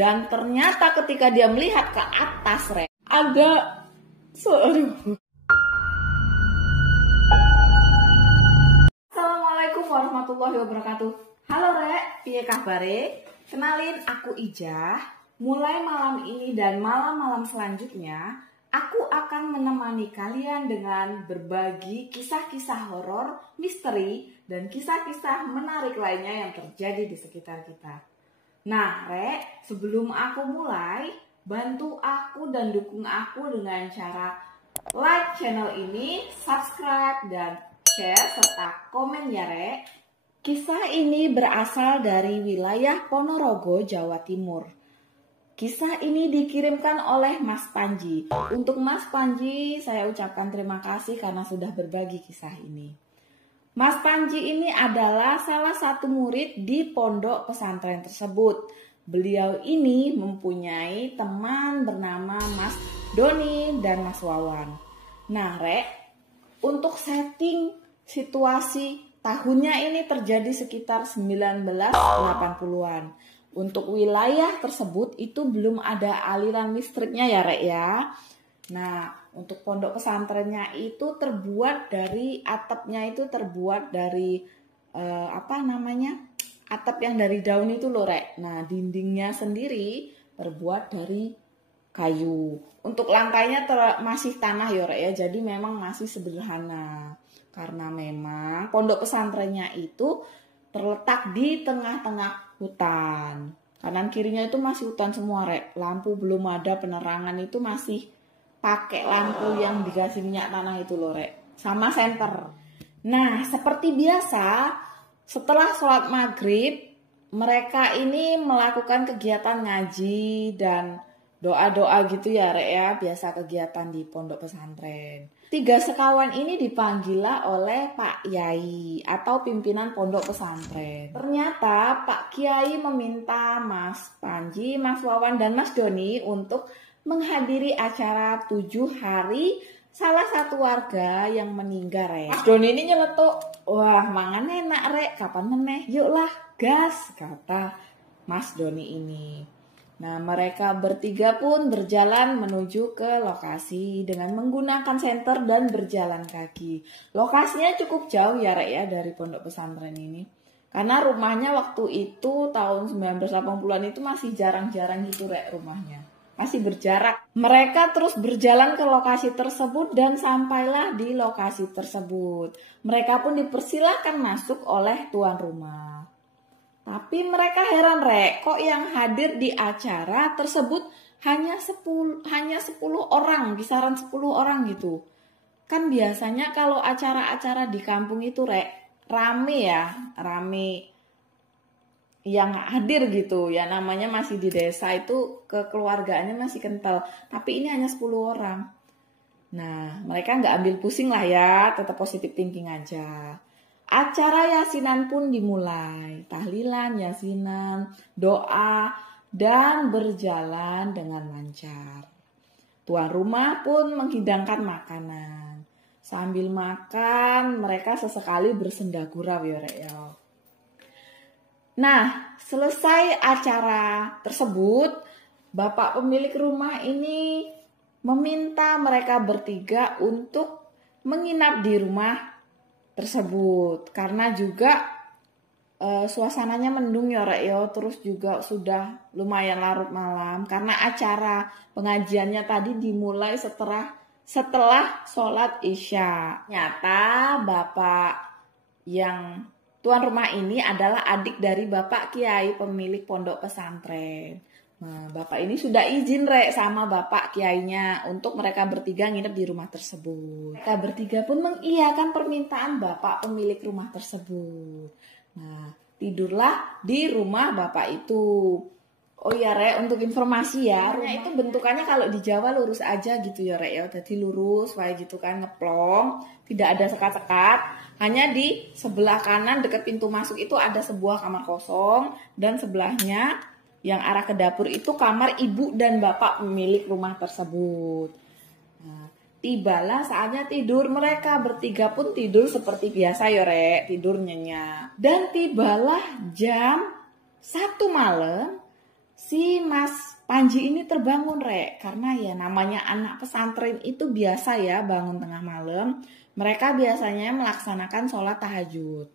Dan ternyata ketika dia melihat ke atas, Rek, ada Assalamualaikum warahmatullahi wabarakatuh. Halo Rek, piye kabare? Kenalin, aku Ijah. Mulai malam ini dan malam-malam selanjutnya, aku akan menemani kalian dengan berbagi kisah-kisah horor, misteri, dan kisah-kisah menarik lainnya yang terjadi di sekitar kita. Nah, Rek, sebelum aku mulai, bantu aku dan dukung aku dengan cara like channel ini, subscribe, dan share serta komen ya, Rek. Kisah ini berasal dari wilayah Ponorogo, Jawa Timur. Kisah ini dikirimkan oleh Mas Panji. Untuk Mas Panji, saya ucapkan terima kasih karena sudah berbagi kisah ini. Mas Panji ini adalah salah satu murid di pondok pesantren tersebut. Beliau ini mempunyai teman bernama Mas Doni dan Mas Wawan. Nah, Rek, untuk setting situasi tahunnya ini terjadi sekitar 1980-an. Untuk wilayah tersebut itu belum ada aliran listriknya ya, Rek ya. Nah, untuk pondok pesantrennya itu terbuat dari atapnya itu terbuat dari atap yang dari daun itu loh, Rek. Nah, dindingnya sendiri terbuat dari kayu. Untuk lantainya masih tanah ya, Rek ya. Jadi memang masih sederhana. Karena memang pondok pesantrennya itu terletak di tengah-tengah hutan. Kanan kirinya itu masih hutan semua, Rek. Lampu belum ada, penerangan itu masih pakai lampu yang dikasih minyak tanah itu loh, Rek. Sama senter. Nah, seperti biasa, setelah sholat maghrib, mereka ini melakukan kegiatan ngaji dan doa-doa gitu ya, Rek ya. Biasa kegiatan di pondok pesantren. 3 sekawan ini dipanggil oleh Pak Yai atau pimpinan pondok pesantren. Ternyata Pak Kiai meminta Mas Panji, Mas Wawan, dan Mas Doni untuk menghadiri acara 7 hari salah satu warga yang meninggal, Rek. Mas Doni ini nyeletuk, wah mangan enak, Rek, kapan meneh? Yuklah, gas, kata Mas Doni ini. Nah, mereka bertiga pun berjalan menuju ke lokasi dengan menggunakan senter dan berjalan kaki. Lokasinya cukup jauh ya, Rek ya, dari pondok pesantren ini. Karena rumahnya waktu itu tahun 1980-an itu masih jarang-jarang gitu, Rek, rumahnya. Masih berjarak. Mereka terus berjalan ke lokasi tersebut dan sampailah di lokasi tersebut. Mereka pun dipersilakan masuk oleh tuan rumah. Tapi mereka heran, Rek, kok yang hadir di acara tersebut hanya 10 orang, kisaran 10 orang gitu. Kan biasanya kalau acara-acara di kampung itu, Rek, rame yang hadir gitu. Ya namanya masih di desa itu kekeluargaannya masih kental. Tapi ini hanya 10 orang. Nah, mereka nggak ambil pusing lah ya, tetap positive thinking aja. Acara yasinan pun dimulai, tahlilan, yasinan, doa, dan berjalan dengan lancar. Tuan rumah pun menghidangkan makanan. Sambil makan, mereka sesekali bersenda gurau ya, Rek ya. Nah, selesai acara tersebut, bapak pemilik rumah ini meminta mereka bertiga untuk menginap di rumah tersebut karena juga suasananya mendung ya, Rek ya, terus juga sudah lumayan larut malam karena acara pengajiannya tadi dimulai setelah sholat isya. Nyata bapak yang tuan rumah ini adalah adik dari Bapak Kiai pemilik pondok pesantren. Nah, bapak ini sudah izin, Rek, sama bapak kiainya untuk mereka bertiga nginep di rumah tersebut. Mereka bertiga pun mengiyakan permintaan bapak pemilik rumah tersebut. Nah, tidurlah di rumah bapak itu. Oh ya, Rek, untuk informasi ya, rumah itu bentukannya kalau di Jawa lurus aja gitu ya, Rek ya. Jadi lurus, kayak gitu kan, ngeplong, tidak ada sekat-sekat. Hanya di sebelah kanan dekat pintu masuk itu ada sebuah kamar kosong dan sebelahnya yang arah ke dapur itu kamar ibu dan bapak pemilik rumah tersebut. Nah, tibalah saatnya tidur, mereka bertiga pun tidur seperti biasa ya, Rek, tidur nyenyak. Dan tibalah jam 1 malam Si Mas Panji ini terbangun Rek, karena ya namanya anak pesantren itu biasa ya bangun tengah malam. Mereka biasanya melaksanakan sholat tahajud.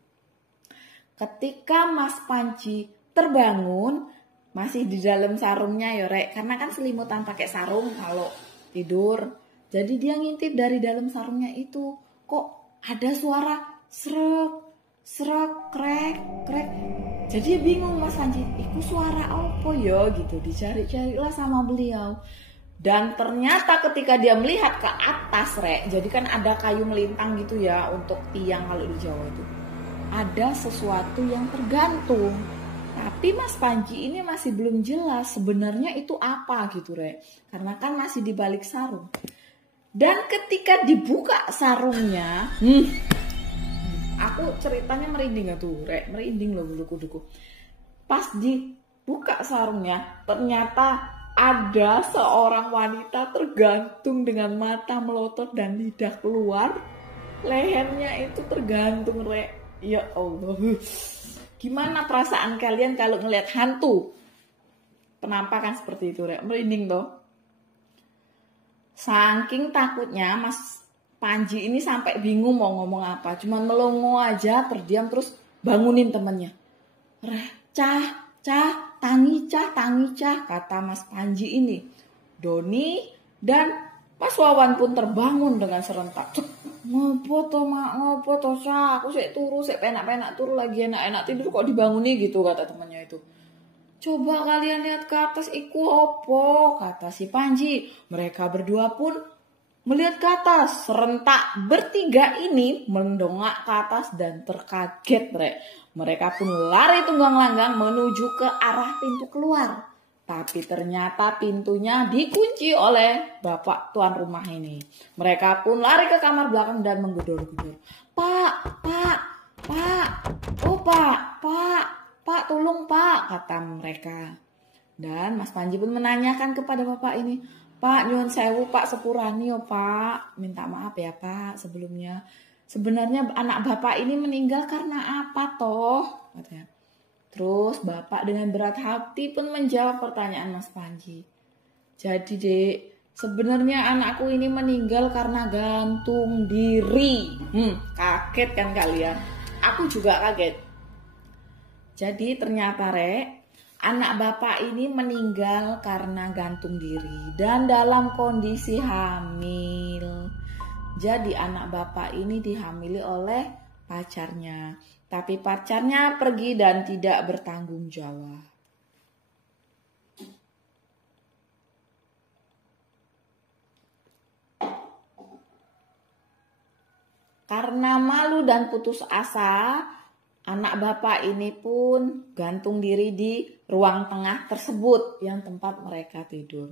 Ketika Mas Panji terbangun, masih di dalam sarungnya ya Rek, karena kan selimutan pakai sarung kalau tidur. Jadi dia ngintip dari dalam sarungnya itu, kok ada suara srek, srek, krek, krek. Jadi dia bingung Mas Panji, itu suara apa ya gitu, dicari-carilah sama beliau. Dan ternyata ketika dia melihat ke atas Rek, jadi kan ada kayu melintang gitu ya untuk tiang kalau di Jawa itu. Ada sesuatu yang tergantung. Tapi Mas Panji ini masih belum jelas sebenarnya itu apa gitu Rek. Karena kan masih di balik sarung. Dan ketika dibuka sarungnya, aku ceritanya merinding ya tuh Rek, merinding loh bulu kuduku. Pas dibuka sarungnya, ternyata ada seorang wanita tergantung dengan mata melotot dan lidah keluar. Lehernya itu tergantung Rek. Ya Allah. Gimana perasaan kalian kalau ngelihat hantu? Penampakan seperti itu Rek, merinding toh. Saking takutnya Mas Panji ini sampai bingung mau ngomong apa, cuman melongo aja, terdiam terus bangunin temennya. Cah, tangi cah, kata Mas Panji ini. Doni dan Mas Wawan pun terbangun dengan serentak. Ngopo to mak, ngopo to cah, aku sik turu, sik penak-penak turu lagi enak-enak tidur kok dibanguni gitu, kata temannya itu. Coba kalian lihat ke atas, iku opo, kata si Panji. Mereka berdua pun melihat ke atas, serentak bertiga ini mendongak ke atas dan terkaget Rek. Mereka pun lari tunggang langgang menuju ke arah pintu keluar. Tapi ternyata pintunya dikunci oleh bapak tuan rumah ini. Mereka pun lari ke kamar belakang dan menggedor-gedor. Pak, tolong Pak, kata mereka. Dan Mas Panji pun menanyakan kepada bapak ini, Pak, nyuwun sewu Pak, sepurani yo Pak, minta maaf ya Pak sebelumnya. Sebenarnya anak bapak ini meninggal karena apa toh? Katanya. Terus bapak dengan berat hati pun menjawab pertanyaan Mas Panji. Jadi dek, sebenarnya anakku ini meninggal karena gantung diri. Kaget kan kalian? Aku juga kaget. Jadi ternyata Rek, anak bapak ini meninggal karena gantung diri dan dalam kondisi hamil. Jadi anak bapak ini dihamili oleh pacarnya. Tapi pacarnya pergi dan tidak bertanggung jawab. Karena malu dan putus asa, anak bapak ini pun gantung diri di ruang tengah tersebut yang tempat mereka tidur.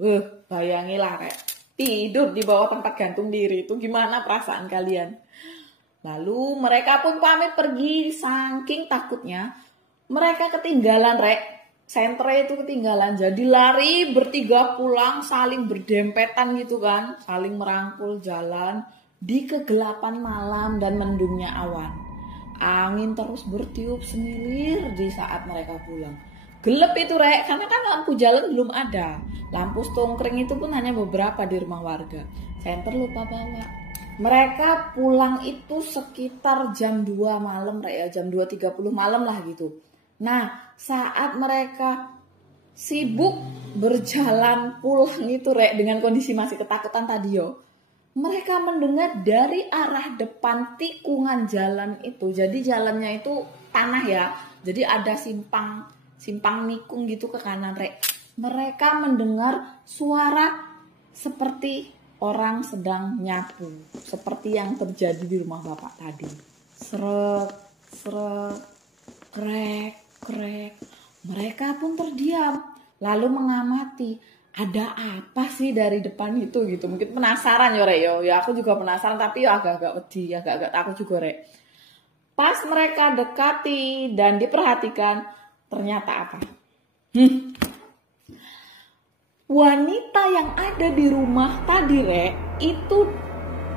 Bayangilah Rek, tidur di bawah tempat gantung diri itu gimana perasaan kalian? Lalu mereka pun pamit pergi, saking takutnya mereka ketinggalan Rek. Sentre itu ketinggalan, jadi lari bertiga pulang saling berdempetan gitu kan, saling merangkul jalan di kegelapan malam dan mendungnya awan. Angin terus bertiup semilir di saat mereka pulang. Gelap itu Rek, karena kan lampu jalan belum ada. Lampu stongkring itu pun hanya beberapa di rumah warga. Senter lupa bawa. Mereka pulang itu sekitar jam 2 malam Rek ya, jam 2.30 malam lah gitu. Nah, saat mereka sibuk berjalan pulang itu Rek, dengan kondisi masih ketakutan tadi yo, mereka mendengar dari arah depan tikungan jalan itu. Jadi jalannya itu tanah ya. Jadi ada simpang nikung gitu ke kanan Rek. Mereka mendengar suara seperti orang sedang nyapu, seperti yang terjadi di rumah bapak tadi. Srek, srek, krek, krek. Mereka pun terdiam, lalu mengamati. Ada apa sih dari depan itu gitu? Mungkin penasaran ya Rek yo. Ya aku juga penasaran tapi ya agak-agak wedi, agak-agak takut juga Rek. Pas mereka dekati dan diperhatikan, ternyata apa? Wanita yang ada di rumah tadi Rek, itu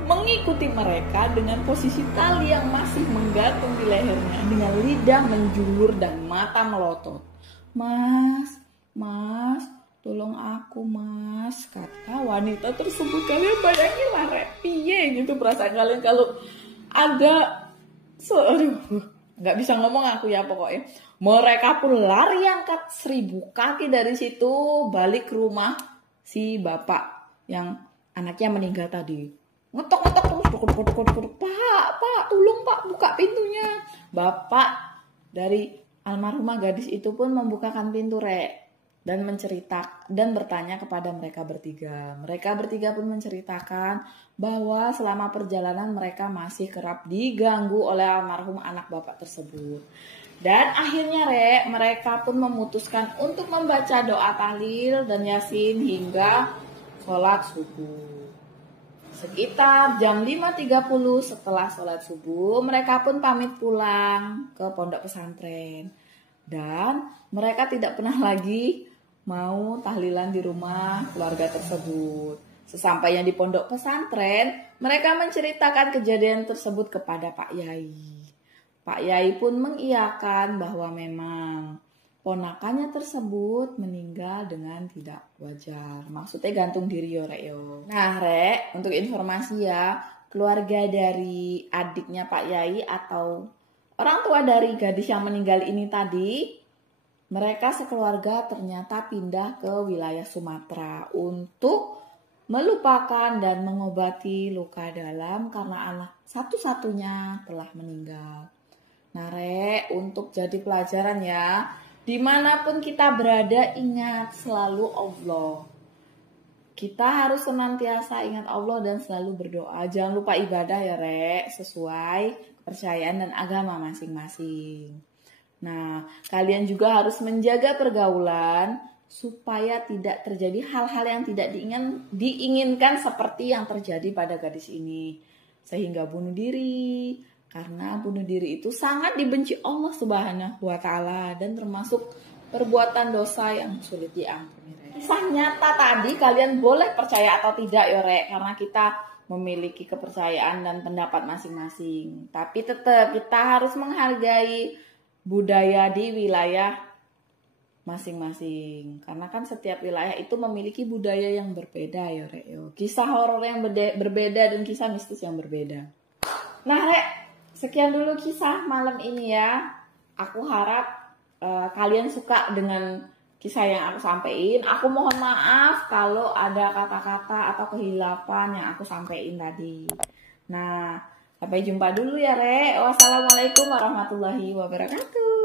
mengikuti mereka dengan posisi tali yang masih menggantung di lehernya, dengan lidah menjulur dan mata melotot. Mas, "Mas, tolong aku mas," kata wanita tersebut. Kalian bayangin lah rek, piye gitu perasaan kalian kalau ada aduh, nggak bisa ngomong aku ya pokoknya. Mereka pun lari angkat 1000 kaki dari situ balik ke rumah si bapak yang anaknya meninggal tadi. Ngetok-ngetok terus, duk, "Pak, tolong pak, buka pintunya." Bapak dari almarhumah gadis itu pun membukakan pintu rek dan bertanya kepada mereka bertiga. Mereka bertiga pun menceritakan bahwa selama perjalanan mereka masih kerap diganggu oleh almarhum anak bapak tersebut. Dan akhirnya mereka pun memutuskan untuk membaca doa tahlil dan yasin hingga sholat subuh. Sekitar jam 5.30 setelah sholat subuh, mereka pun pamit pulang ke pondok pesantren. Dan mereka tidak pernah lagi mau tahlilan di rumah keluarga tersebut. Sesampainya di pondok pesantren, mereka menceritakan kejadian tersebut kepada Pak Yai. Pak Yai pun mengiyakan bahwa memang ponakannya tersebut meninggal dengan tidak wajar. Maksudnya gantung diri yo rek yo. Nah rek, untuk informasi ya, keluarga dari adiknya Pak Yai atau orang tua dari gadis yang meninggal ini tadi, mereka sekeluarga ternyata pindah ke wilayah Sumatera untuk melupakan dan mengobati luka dalam karena anak satu-satunya telah meninggal. Nah rek, untuk jadi pelajaran ya, dimanapun kita berada, ingat selalu Allah. Kita harus senantiasa ingat Allah dan selalu berdoa. Jangan lupa ibadah ya rek, sesuai kepercayaan dan agama masing-masing. Nah, kalian juga harus menjaga pergaulan supaya tidak terjadi hal-hal yang tidak diinginkan seperti yang terjadi pada gadis ini. Sehingga bunuh diri. Karena bunuh diri itu sangat dibenci Allah Subhanahu wa Ta'ala dan termasuk perbuatan dosa yang sulit diampuni. Kisah nyata tadi kalian boleh percaya atau tidak ya rek, karena kita memiliki kepercayaan dan pendapat masing-masing. Tapi tetap kita harus menghargai budaya di wilayah masing-masing. Karena kan setiap wilayah itu memiliki budaya yang berbeda ya rek. Kisah horor yang berbeda dan kisah mistis yang berbeda. Nah rek, sekian dulu kisah malam ini ya. Aku harap kalian suka dengan kisah yang aku sampaikan. Aku mohon maaf kalau ada kata-kata atau kehilapan yang aku sampaikan tadi. Nah, sampai jumpa dulu ya Rek. Wassalamualaikum warahmatullahi wabarakatuh.